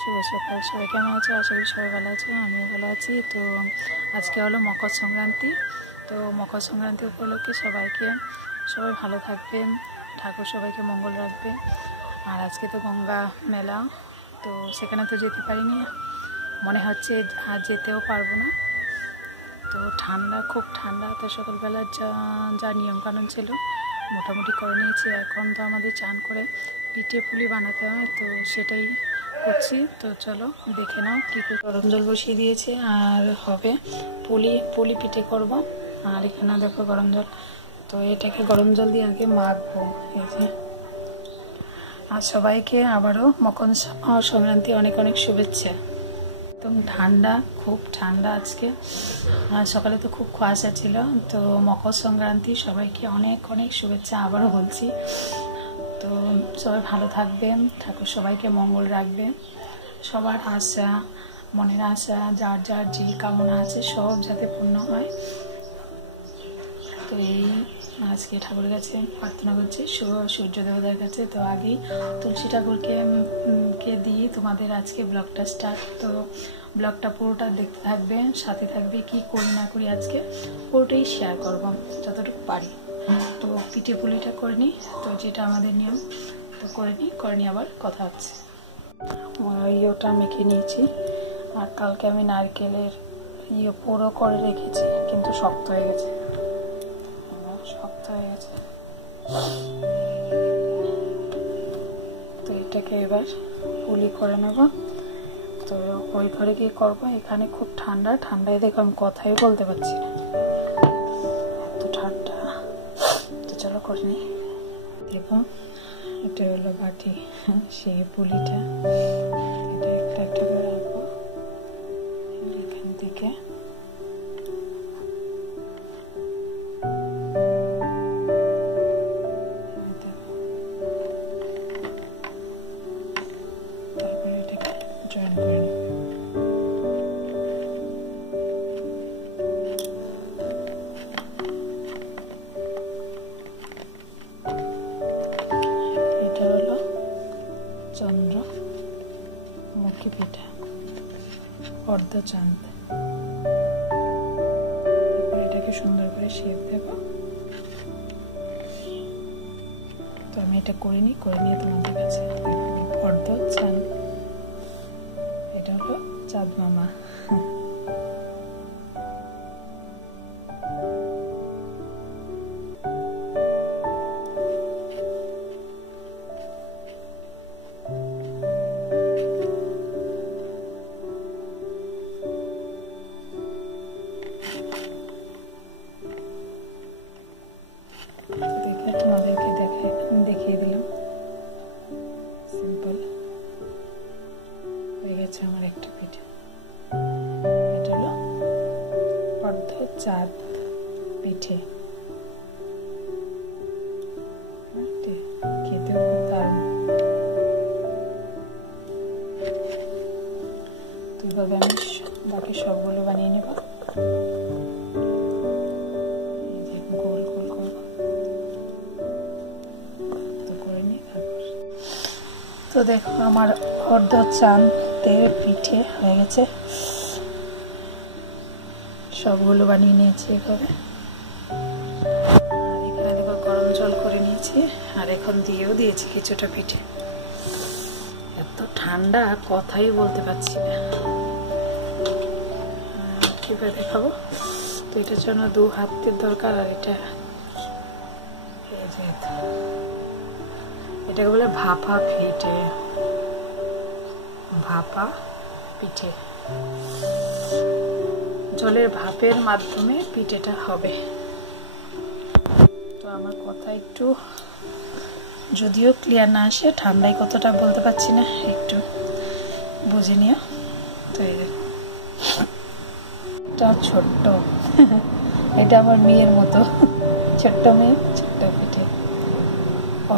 শুভ সকাল। সবাই কেমন আছো? আশা করি সবাই ভালো আছো, আমিও ভালো আছি। তো আজকে হলো মকর সংক্রান্তি। তো মকর সংক্রান্তি উপলক্ষে সবাই ভালো থাকবেন, ঠাকুর সবাইকে মঙ্গল রাখবে। আর আজকে তো গঙ্গা মেলা, তো সেখানে তো যেতে পারিনি, মনে হচ্ছে আর যেতেও পারবো না। তো ঠান্ডা, খুব ঠান্ডা। তো সকালবেলা যা নিয়মকানুন ছিল মোটামুটি করে নিয়েছি। এখন তো আমাদের চান করে পিঠে পুলি বানাতে হয়, তো সেটাই করছি। তো চলো দেখে নাও কী করে। গরম জল বসিয়ে দিয়েছে আর হবে পুলি পিঠে করব। আর এখানে দেখো গরম জল, তো এটাকে গরম জল দিয়ে আগে মাখবো। এই যে, আর সবাইকে আবারও মকর সংক্রান্তি অনেক অনেক শুভেচ্ছা। একদম ঠান্ডা, খুব ঠান্ডা আজকে। সকালে তো খুব কুয়াশা ছিল। তো মকর সংক্রান্তি সবাইকে অনেক অনেক শুভেচ্ছা আবারও বলছি। তো সবাই ভালো থাকবেন, ঠাকুর সবাইকে মঙ্গল রাখবেন। সবার আশা, মনের আশা, যার যার যে কামনা আছে সব যাতে পূর্ণ হয়। তো এই আজকে ঠাকুরের কাছে প্রার্থনা করছি, সূর্য দেবতার কাছে। তো আগেই তুলসী ঠাকুরকে দিয়ে তোমাদের আজকে ব্লগটা স্টার্ট। তো ব্লগটা পুরোটা দেখতে থাকবে, সাথে থাকবে। কি করি না করি আজকে পুরোটাই শেয়ার করব যতটুকু পারি। তো পিঠে পুলিটা করে নিই, তো যেটা আমাদের নিয়ম, তো করে নিই আবার কথা হচ্ছে। ওটা মেখে নিয়েছি। আর কালকে আমি নারকেলের পুরো করে রেখেছি, কিন্তু শক্ত হয়ে গেছে। তো এটাকে এবার পুলি করে নেব। তো ওই ঘরে গিয়ে করবো। এখানে খুব ঠান্ডায় দেখো আমি কথাই বলতে পারছি না, এত ঠান্ডা। তো চলো করে নি। দেখো এটা হলো বাটি, সেই পুলিটা এটা একটা একটা করে রাখবো এখান থেকে। চন্দ্রমুখী পিঠা, অর্ধচাঁদ। এটাকে সুন্দর করে শেপ দেব। তো আমি এটা করে নিয়ে তোমাদের কাছে অর্ধচাঁদ। এটা হলো চাঁদ মামা। তোমাদেরকে দেখিয়ে দিলাম, সিম্পল হয়ে গেছে আমার একটা পিঠে। এটা হলো অর্ধচাঁদ পিঠে, খেতেও খুব দারুণ। তো এভাবে আমি বাকি সবগুলো বানিয়ে নেব। তো দেখো আমার অর্ধচাঁদের পিঠে হয়ে গেছে, সবগুলো বানিয়ে নিয়েছি এভাবে। এখানে দেখো গরম জল করে নিয়েছি, আর এখন দিয়েও দিয়েছি কিছুটা পিঠে। এত ঠান্ডা কথাই বলতে পারছি না, কিভাবে দেখাবো। তো এটার জন্য 2 হাতের দরকার। আর এটাকে বলে ভাপা পিঠে। জলের ভাপের মাধ্যমে পিঠেটা হবে। তো আমার কথা একটু যদিও ক্লিয়ার না আসে, ঠান্ডায় কতটা বলতে পারছি না, একটু বুঝে নিও। তো এটা ছোট্ট, এটা আমার মেয়ের মতো, ছোট্ট মেয়ে, ছোট্ট পিঠে।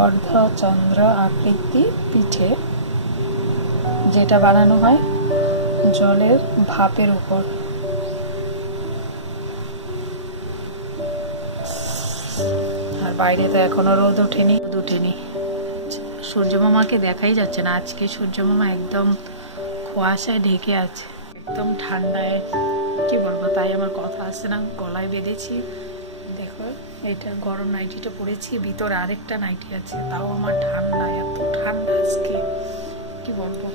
অর্ধচন্দ্র আকৃতি পিঠে, যেটা বানানো হয় জলের ভাপের উপর। আর বাইরে তো এখনো রোদ ওঠেনি। সূর্য মামাকে দেখাই যাচ্ছে না আজকে। সূর্য মামা একদম কুয়াশায় ঢেকে আছে, একদম ঠান্ডায় কি বলবো, তাই আমার কথা আসছে না, গলায় বেঁধেছি। দেখো এইটা গরম নাইটিটা পরেছি, ভিতরে আরেকটা নাইটি আছে, তাও আমার ঠান্ডা, এত ঠান্ডা আজকে কি বলবো,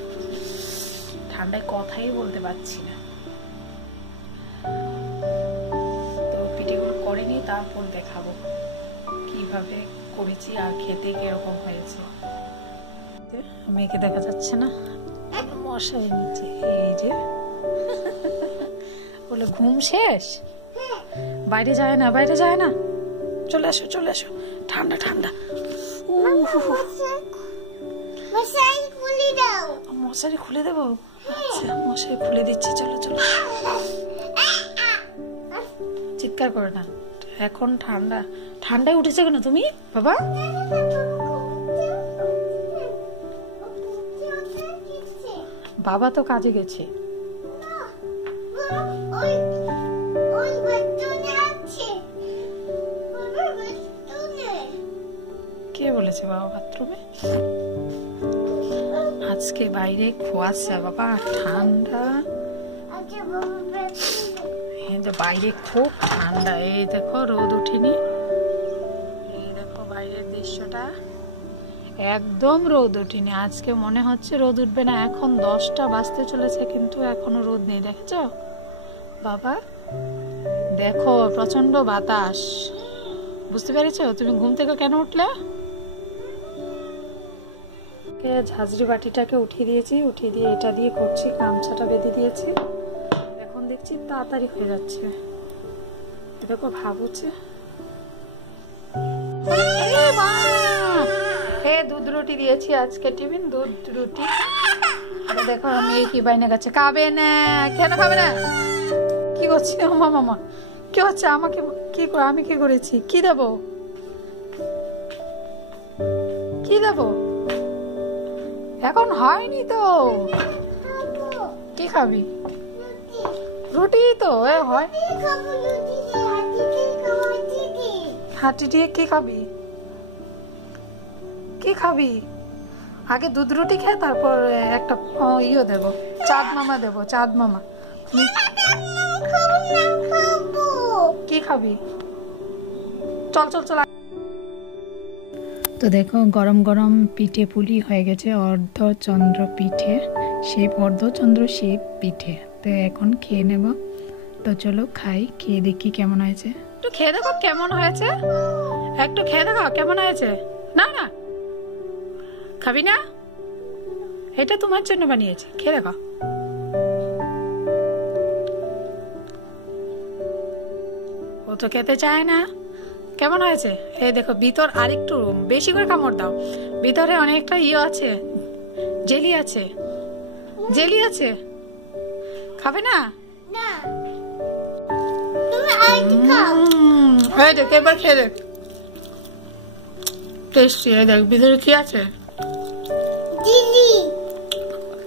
ঠান্ডায় কথাই বলতে পারছি না। তো পিঠেগুলো করিনি, তারপর দেখাবো কিভাবে করেছি আর খেতে কিরকম হয়েছে। মেয়েকে দেখা যাচ্ছে না, মশাই নিচে, এই যে বলে ঘুম শেষ, বাইরে যায় না, বাইরে যায় না, চলে আসো চলে আসো, ঠান্ডা ঠান্ডা। মশারি খুলে দেবো? আচ্ছা মশারি খুলে দিচ্ছি, চলো চলো, চিৎকার করে না, এখন ঠান্ডা, ঠান্ডায় উঠেছে কেন তুমি বাবা? বাবা তো কাজে গেছে। কে বলেছে বাবা বাথরুমে? আজকে বাইরে কুয়াশা বাবা, ঠান্ডা, বাইরে খুব ঠান্ডা। এই দেখো রোদ উঠেনি, এই দেখো বাইরের দৃশ্যটা, একদম রোদ উঠেনি। আজকে মনে হচ্ছে রোদ উঠবে না, এখন 10টা বাজতে চলেছে কিন্তু এখনো রোদ নেই, দেখেছো বাবা? দেখো প্রচন্ড বাতাস, বুঝতে পেরেছো? তুমি ঘুম থেকে কেন উঠলে? ঝাঁঝরি বাটিটাকে উঠিয়ে দিয়েছি, উঠিয়ে দিয়ে এটা দিয়ে করছি, গামছাটা বেঁধে দিয়েছি, এখন দেখছি তাড়াতাড়ি হয়ে যাচ্ছে। দেখো ভাবছে দুধ রুটি দিয়েছি আজকে, টিফিন দুধ রুটি। দেখো আমি কি বাইনা গেছে, খাবে না, কেন খাবে না, কি করছে মামা, কি হচ্ছে, আমাকে কি করে, আমি কি করেছি, কি দেব, কি দেব, এখন হয়নি তো, কি খাবি? রুটি তো হয়, হাঁটি দিয়ে কি খাবি, কি খাবি? আগে দুধ রুটি খেয়ে তারপর একটা ইয়ে দেবো, চাঁদ মামা দেবো, চাঁদ মামা। কি খাবি? চল চল চল। তো দেখো গরম গরম পিঠে পুলি হয়ে গেছে, অর্ধচন্দ্র পিঠে, সেই অর্ধচন্দ্র সেই পিঠে। তো এখন খেয়ে নেব, তো চলো খাই, খেয়ে দেখি কেমন হয়েছে। একটু খেয়ে দেখো কেমন হয়েছে, একটু খেয়ে দেখো কেমন হয়েছে। না না খাবি না, এটা তোমার জন্য বানিয়েছি, খেয়ে দেখো। ও তো খেতে চায় না, কেমন হয়েছে? এই দেখো ভিতর আরেকটু বেশি করে কামড় দাও, ভিতরে অনেকটা ইয়ে আছে, জেলি আছে, জেলি আছে, খাবে না? এই দেখ এবার খেয়ে দেখ, টেস্টি। এই দেখ ভিতরে কি আছে,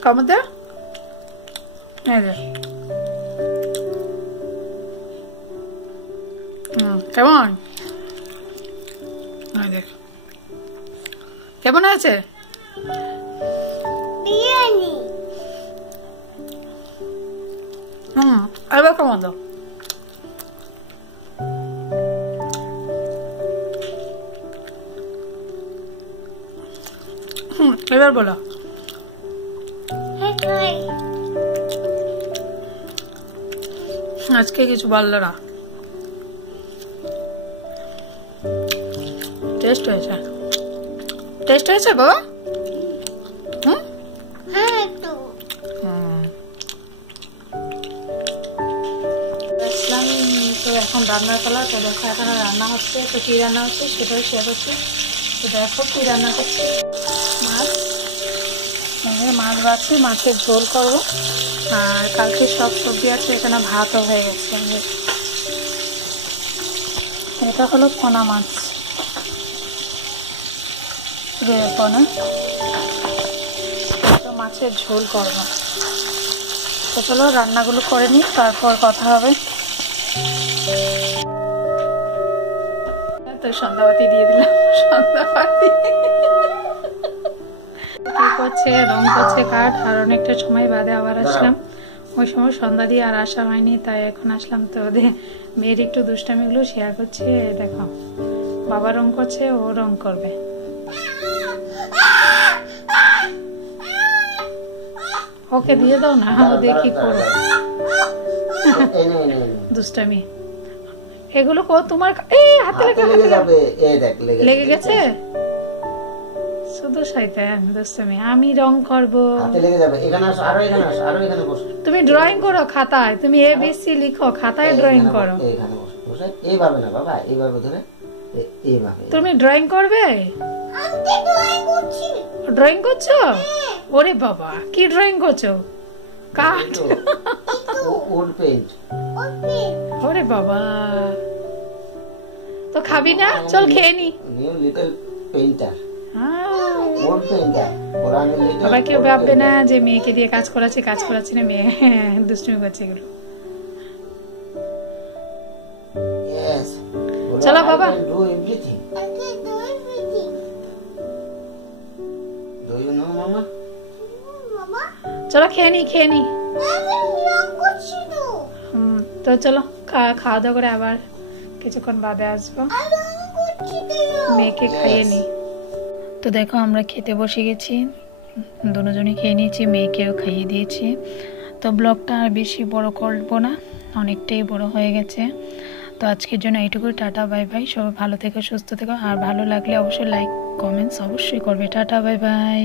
কামড় দে, এই দেখ কেমন, দেখ কেমন আছে বিরিয়ানি। এবার কেমন দাও, এবার বলো। আজকে কিছু বললো না, টেস্ট হয়েছে, টেস্ট হয়েছে বাবা? তো এখন রান্নার পালা, তো দেখো এখানে রান্না হচ্ছে, তো কি রান্না হচ্ছে সেটাই শেয়ার হচ্ছে। তো দেখো কি রান্না করছি, মাছ, মাছ ভাজছি, মাছের ঝোল করবো, আর কালকে সব সবজি আছে, এখানে ভাতও হয়ে গেছে। এটা হলো পোনা মাছ, পোনা, তো মাছের ঝোল করবো। তো চলো রান্নাগুলো করে নিই, তারপর কথা হবে। তো সন্ধ্যাবাতি দিয়ে দিলাম, সন্ধ্যাবাতি কি করছে, রং করছে কাঠ। আর অনেকটা সময় বাদে আবার আসলাম, ওই সময় সন্ধ্যা দিয়ে আর আসা হয়নি, তাই এখন আসলাম। তো ওদের মেয়ের একটু দুষ্টামিগুলো শেয়ার করছে। দেখো বাবা রং করছে, ও রং করবে। ওকে দিয়ে দাও না, ও দেখি করো দুষ্টামি। এগুলো তোমার হাতে লেগে গেছে, শুধু শয়তান দুষ্টামি। আমি রং করবো, তুমি ড্রয়িং করো খাতায়, তুমি ABC লিখো খাতায়, ড্রয়িং করো। এইভাবে না বাবা, এইভাবে ধরে এইভাবে। তুমি ড্রয়িং করবে? ড্রয়িং করছো? ওরে বাবা, কি ড্রয়িং করছো? কাঠ, ওড পেইন্ট। ওরে বাবা, তো খাবি না? চল খেয়ে নি। New little painter, odd painter. আবার কেউ ভাববে না যে মেয়েকে দিয়ে কাজ করাচ্ছি না, মেয়ে দুষ্টুমি করছে এগুলো। চলো বাবা, চলো খেয়ে নি। তো চলো খাওয়া দাওয়া করে আবার কিছুক্ষণ বাদে আসবো, মেয়েকে খাইয়ে নি। তো দেখো আমরা খেতে বসে গেছি, দুজনই খেয়ে নিয়েছি, মেয়েকেও খাইয়ে দিয়েছি। তো ব্লগটা আর বেশি বড় করবো না, অনেকটাই বড় হয়ে গেছে। তো আজকের জন্য এইটুকু, টাটা বাই বাই। সবাই ভালো থেকো, সুস্থ থেকো, আর ভালো লাগলে অবশ্যই লাইক কমেন্টস অবশ্যই করবে। Tata bye bye.